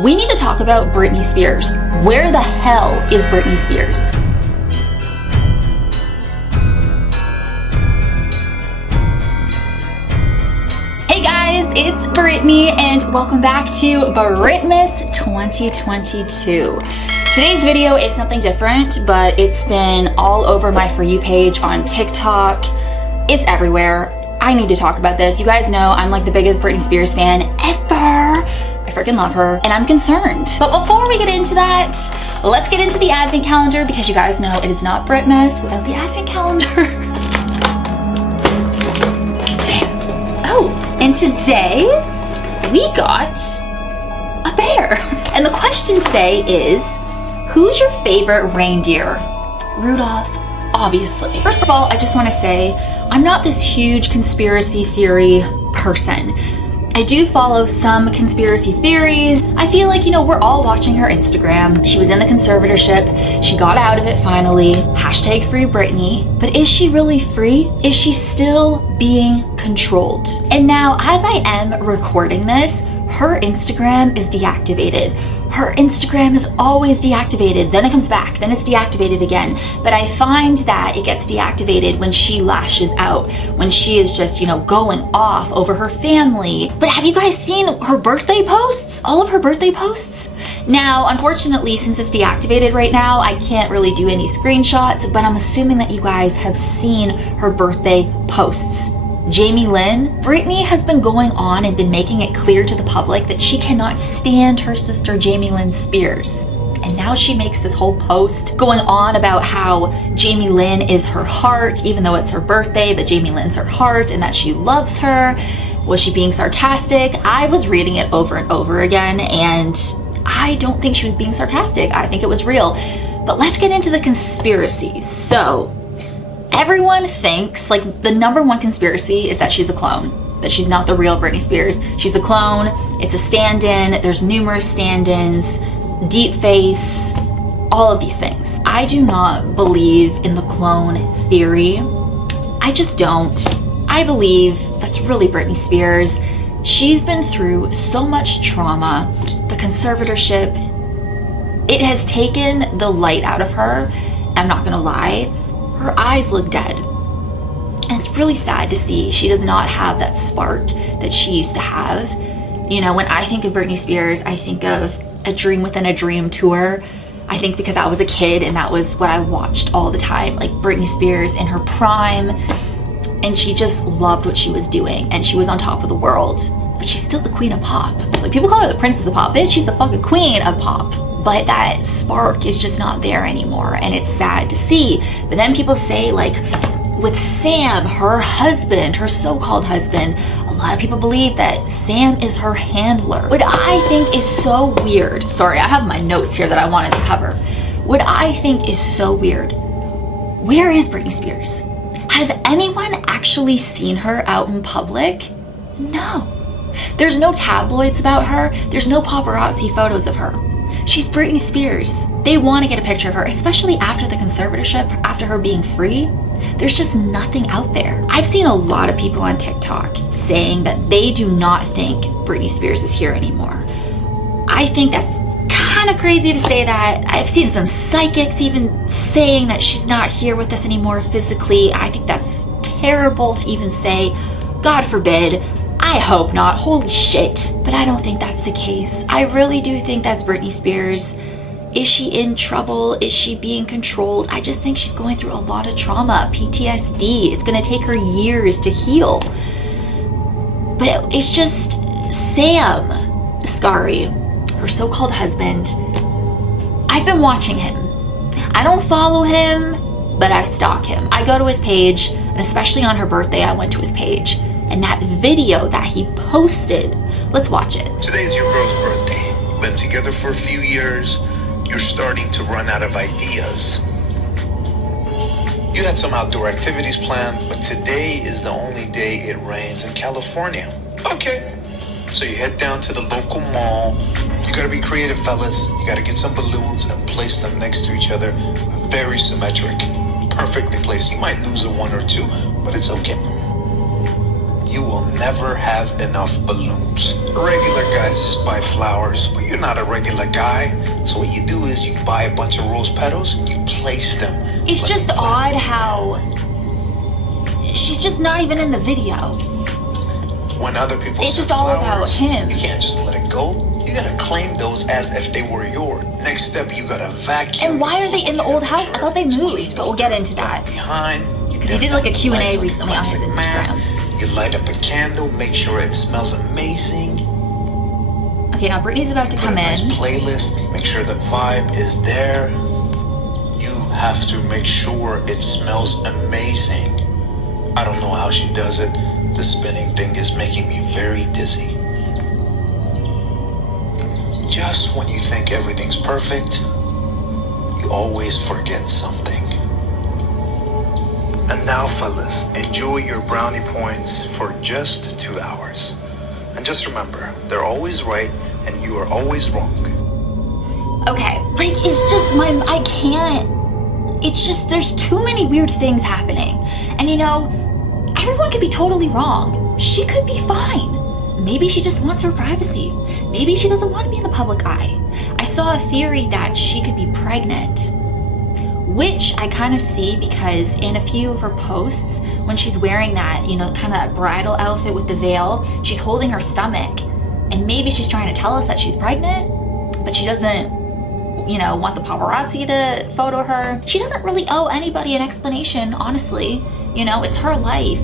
We need to talk about Britney Spears. Where the hell is Britney Spears? Hey guys, it's Britney and welcome back to Britmas 2022. Today's video is something different, but it's been all over my For You page on TikTok. It's everywhere. I need to talk about this. You guys know I'm like the biggest Britney Spears fan ever. I freaking love her and I'm concerned. But before we get into that, let's get into the advent calendar because you guys know it is not Britmas without the advent calendar. Oh, and today we got a bear. And the question today is, who's your favorite reindeer? Rudolph, obviously. First of all, I just want to say, I'm not this huge conspiracy theory person. I do follow some conspiracy theories. I feel like, you know, we're all watching her Instagram. She was in the conservatorship. She got out of it finally. Hashtag free Britney. But is she really free? Is she still being controlled? And now, as I am recording this, her Instagram is deactivated. Her Instagram is always deactivated, then it comes back, then it's deactivated again. But I find that it gets deactivated when she lashes out, when she is just, you know, going off over her family. But have you guys seen her birthday posts? All of her birthday posts? Now, unfortunately, since it's deactivated right now, I can't really do any screenshots, but I'm assuming that you guys have seen her birthday posts. Lynn, Britney has been going on and been making it clear to the public that she cannot stand her sister Lynn Spears. And now she makes this whole post going on about how Lynn is her heart, even though it's her birthday, that Lynn's her heart and that she loves her. Was she being sarcastic? I was reading it over and over again and I don't think she was being sarcastic. I think it was real. But let's get into the conspiracies. So, everyone thinks, like, the number one conspiracy is that she's a clone, that she's not the real Britney Spears. She's a clone, it's a stand-in, there's numerous stand-ins, deep face, all of these things. I do not believe in the clone theory. I just don't. I believe that's really Britney Spears. She's been through so much trauma. The conservatorship, it has taken the light out of her. I'm not gonna lie. Her eyes look dead. And it's really sad to see she does not have that spark that she used to have. You know, when I think of Britney Spears, I think of A Dream Within a Dream tour. I think because I was a kid and that was what I watched all the time, like Britney Spears in her prime. And she just loved what she was doing and she was on top of the world. But she's still the queen of pop. Like, people call her the princess of pop. Bitch, she's the fucking queen of pop. But that spark is just not there anymore and it's sad to see. But then people say, like, with Sam, her husband, her so-called husband, a lot of people believe that Sam is her handler. What I think is so weird, sorry, I have my notes here that I wanted to cover. What I think is so weird, where is Britney Spears? Has anyone actually seen her out in public? No. There's no tabloids about her. There's no paparazzi photos of her. She's Britney Spears. They want to get a picture of her, especially after the conservatorship, after her being free. There's just nothing out there. I've seen a lot of people on TikTok saying that they do not think Britney Spears is here anymore. I think that's kind of crazy to say that. I've seen some psychics even saying that she's not here with us anymore physically. I think that's terrible to even say. God forbid. I hope not, holy shit. But I don't think that's the case. I really do think that's Britney Spears. Is she in trouble? Is she being controlled? I just think she's going through a lot of trauma, PTSD. It's gonna take her years to heal. But it's just Sam Asghari, her so-called husband. I've been watching him. I don't follow him, but I stalk him. I go to his page, and especially on her birthday, I went to his page. And that video that he posted, let's watch it. Today is your girl's birthday. You've been together for a few years. You're starting to run out of ideas. You had some outdoor activities planned, but today is the only day it rains in California. Okay. So you head down to the local mall. You gotta be creative, fellas. You gotta get some balloons and place them next to each other. Very symmetric. Perfectly placed. You might lose a one or two, but it's okay. you will never have enough balloons. Regular guys just buy flowers, but you're not a regular guy. So what you do is you buy a bunch of rose petals and you place them. It's like just odd how she's just not even in the video. When other people It's send just all about flowers, him. you can't just let it go. You gotta claim those as if they were yours. Next step, you gotta vacuum. And why are they in the old house? I thought they moved, but we'll get into that. Behind. Because he did like a Q&A recently on his Classic Instagram. man. You light up a candle, make sure it smells amazing. Okay, now Britney's about to Put come a nice in. playlist, make sure the vibe is there. You have to make sure it smells amazing. I don't know how she does it. The spinning thing is making me very dizzy. Just when you think everything's perfect, you always forget something. And now, fellas, enjoy your brownie points for just 2 hours. And just remember, they're always right and you are always wrong. Okay, like it's just I can't, it's just, there's too many weird things happening. And you know, everyone could be totally wrong. She could be fine. Maybe she just wants her privacy. Maybe she doesn't want to be in the public eye. I saw a theory that she could be pregnant, which I kind of see because in a few of her posts, when she's wearing that, you know, kind of that bridal outfit with the veil, she's holding her stomach. And maybe she's trying to tell us that she's pregnant, but she doesn't, you know, want the paparazzi to photo her. She doesn't really owe anybody an explanation, honestly. You know, it's her life.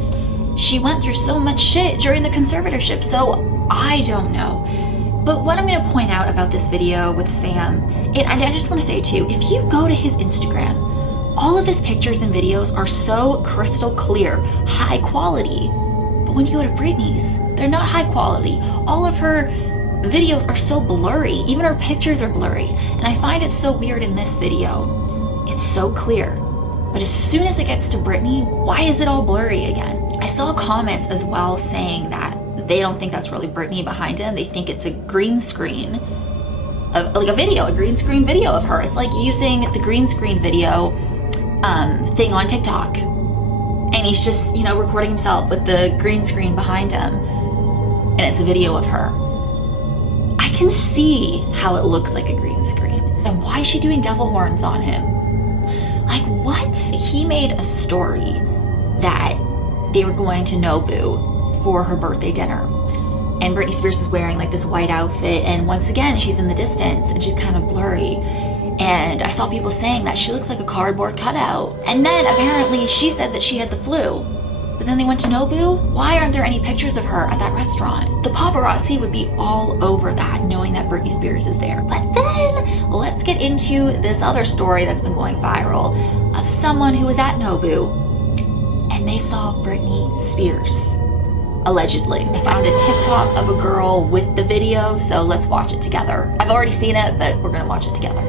She went through so much shit during the conservatorship, so I don't know. But what I'm gonna point out about this video with Sam, and I just wanna say too, if you go to his Instagram, all of his pictures and videos are so crystal clear, high quality. But when you go to Britney's, they're not high quality. All of her videos are so blurry, even her pictures are blurry. And I find it so weird in this video. It's so clear. But as soon as it gets to Britney, why is it all blurry again? I saw comments as well saying that they don't think that's really Britney behind him. They think it's a green screen, like a green screen video of her. It's like using the green screen video thing on TikTok. And he's just, you know, recording himself with the green screen behind him. And it's a video of her. I can see how it looks like a green screen. And why is she doing devil horns on him? Like, what? He made a story that they were going to Nobu for her birthday dinner. And Britney Spears is wearing like this white outfit. And once again, she's in the distance and she's kind of blurry. And I saw people saying that she looks like a cardboard cutout. And then apparently she said that she had the flu. But then they went to Nobu? Why aren't there any pictures of her at that restaurant? The paparazzi would be all over that, knowing that Britney Spears is there. But then, let's get into this other story that's been going viral of someone who was at Nobu and they saw Britney Spears, allegedly. I found a TikTok of a girl with the video, so let's watch it together. I've already seen it, but we're gonna watch it together.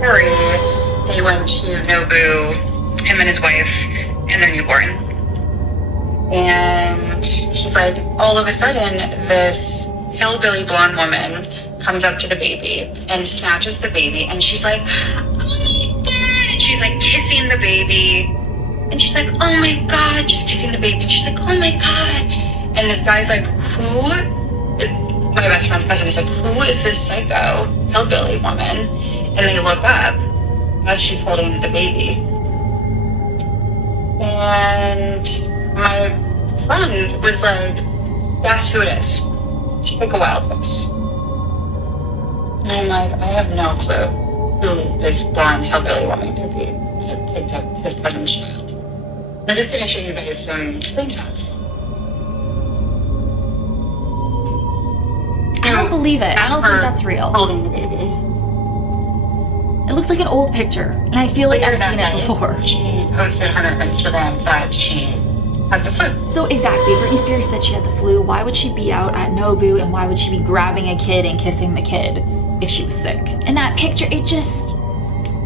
They went to Nobu, him and his wife, and their newborn. And he's like, all of a sudden, this hillbilly blonde woman comes up to the baby and snatches the baby, and she's like, oh my God, and she's like kissing the baby, and she's like, oh my God, just kissing the baby, and she's like, oh my God, and this guy's like, who, my best friend's cousin is like, who is this psycho hillbilly woman? And they look up as she's holding the baby, and my friend was like, guess who it is? She's like a wild guess. And I'm like, I have no clue who this blonde hillbilly woman could be that picked up his cousin's child. I'm just gonna show you guys some screenshots. I don't believe it. I don't think that's real. Holding the baby. It looks like an old picture, and I feel like I've seen it before. She posted on her Instagram that she had the flu. So exactly, Britney Spears said she had the flu. Why would she be out at Nobu, and why would she be grabbing a kid and kissing the kid if she was sick? And that picture,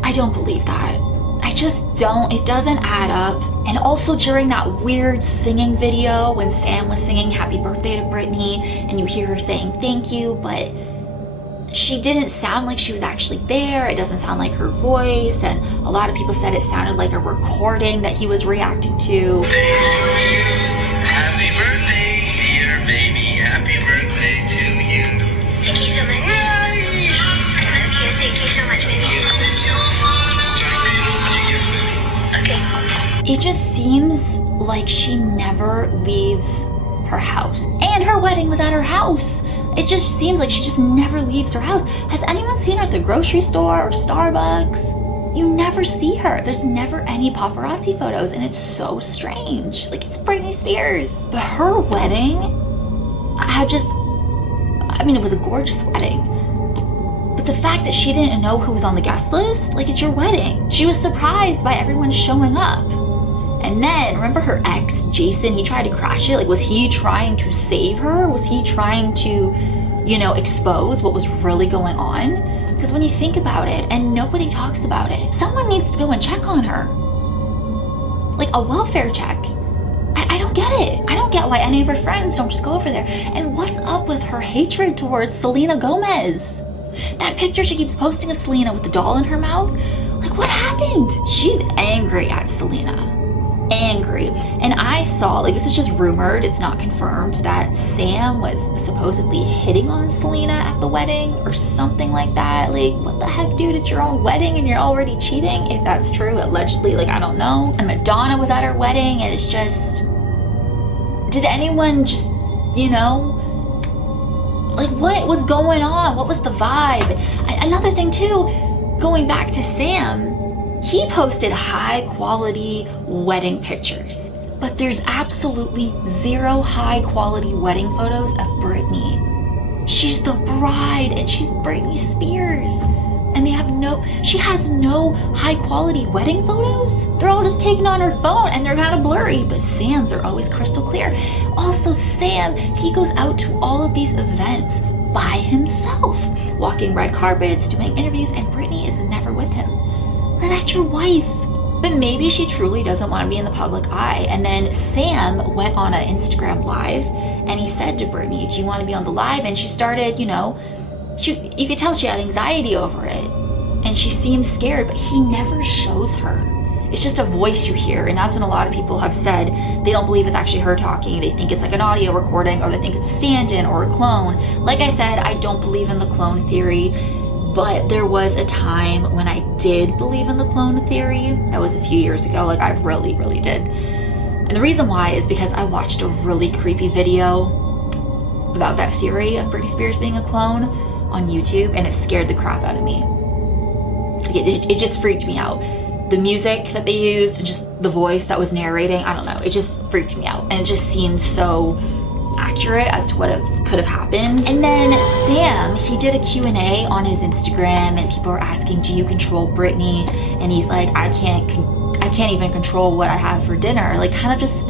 I don't believe that. I just don't, it doesn't add up. And also during that weird singing video when Sam was singing Happy Birthday to Britney, and you hear her saying thank you, but she didn't sound like she was actually there. It doesn't sound like her voice, and a lot of people said it sounded like a recording that he was reacting to. Happy birthday, dear just seems like she never leaves her house. And her wedding was at her house. It just seems like she just never leaves her house. Has anyone seen her at the grocery store or Starbucks? You never see her. There's never any paparazzi photos, and it's so strange. Like, it's Britney Spears. But her wedding, I mean, it was a gorgeous wedding. But the fact that she didn't know who was on the guest list, like, it's your wedding. She was surprised by everyone showing up. And then, remember her ex, Jason, he tried to crash it? Like, was he trying to save her? Was he trying to, you know, expose what was really going on? Because when you think about it, and nobody talks about it, someone needs to go and check on her. Like, a welfare check. I don't get it. I don't get why any of her friends don't just go over there. And what's up with her hatred towards Selena Gomez? That picture she keeps posting of Selena with the doll in her mouth, like, what happened? She's angry at Selena. Angry. And I saw, like, this is just rumored, it's not confirmed, that Sam was supposedly hitting on Selena at the wedding or something like that. Like, what the heck, dude? It's your own wedding and you're already cheating? If that's true, allegedly, like, I don't know. And Madonna was at her wedding, and it's just, did anyone just, you know, like, what was going on? What was the vibe? Another thing too, going back to Sam, he posted high quality wedding pictures, but there's absolutely zero high quality wedding photos of Britney. She's the bride and she's Britney Spears. And she has no high quality wedding photos. They're all just taken on her phone and they're kind of blurry, but Sam's are always crystal clear. Also, Sam, he goes out to all of these events by himself, walking red carpets, doing interviews, and Britney is never with him. And that's your wife. But maybe she truly doesn't want to be in the public eye. And then Sam went on an Instagram live and he said to Britney, do you want to be on the live? And she started, you know, you could tell she had anxiety over it. And she seemed scared, but he never shows her. It's just a voice you hear. And that's when a lot of people have said they don't believe it's actually her talking. They think it's like an audio recording, or they think it's a stand-in or a clone. Like I said, I don't believe in the clone theory. But there was a time when I did believe in the clone theory. That was a few years ago. Like, I really, really did. And the reason why is because I watched a really creepy video about that theory of Britney Spears being a clone on YouTube, and it scared the crap out of me. It just freaked me out. The music that they used, and just the voice that was narrating, I don't know, it just freaked me out. And it just seemed so accurate as to what could have happened. And then Sam, he did a Q&A on his Instagram, and people were asking, do you control Britney? And he's like, I can't even control what I have for dinner. Like, kind of just,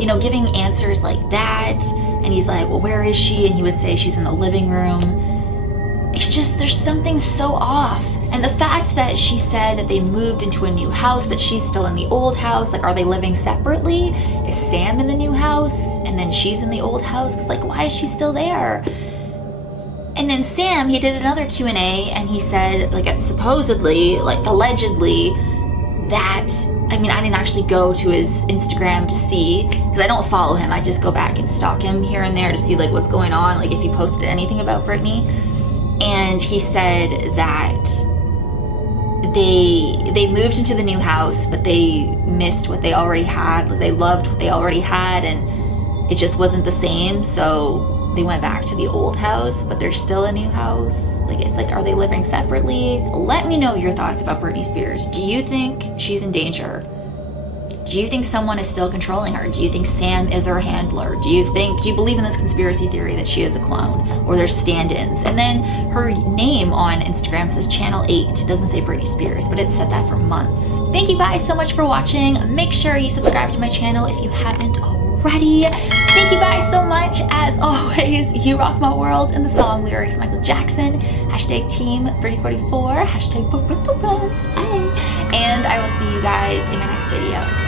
you know, giving answers like that. And he's like, well, where is she? And he would say she's in the living room. It's just, there's something so off. And the fact that she said that they moved into a new house, but she's still in the old house, like, are they living separately? Is Sam in the new house and then she's in the old house? Cause, like, why is she still there? And then Sam, he did another Q&A and he said, like, supposedly, like, allegedly, that, I mean, I didn't actually go to his Instagram to see, because I don't follow him. I just go back and stalk him here and there to see, like, what's going on, like, if he posted anything about Britney. And he said that they moved into the new house, but they missed what they already had. Like, they loved what they already had, and it just wasn't the same. So they went back to the old house, but there's still a new house. Like, it's like, are they living separately? Let me know your thoughts about Britney Spears. Do you think she's in danger? Do you think someone is still controlling her? Do you think Sam is her handler? Do you believe in this conspiracy theory that she is a clone, or there's stand-ins? And then her name on Instagram says Channel 8. It doesn't say Britney Spears, but it's said that for months. Thank you guys so much for watching. Make sure you subscribe to my channel if you haven't already. Thank you guys so much. As always, you rock my world. In the song lyrics, Michael Jackson, #team Britney44, #Britney. And I will see you guys in my next video.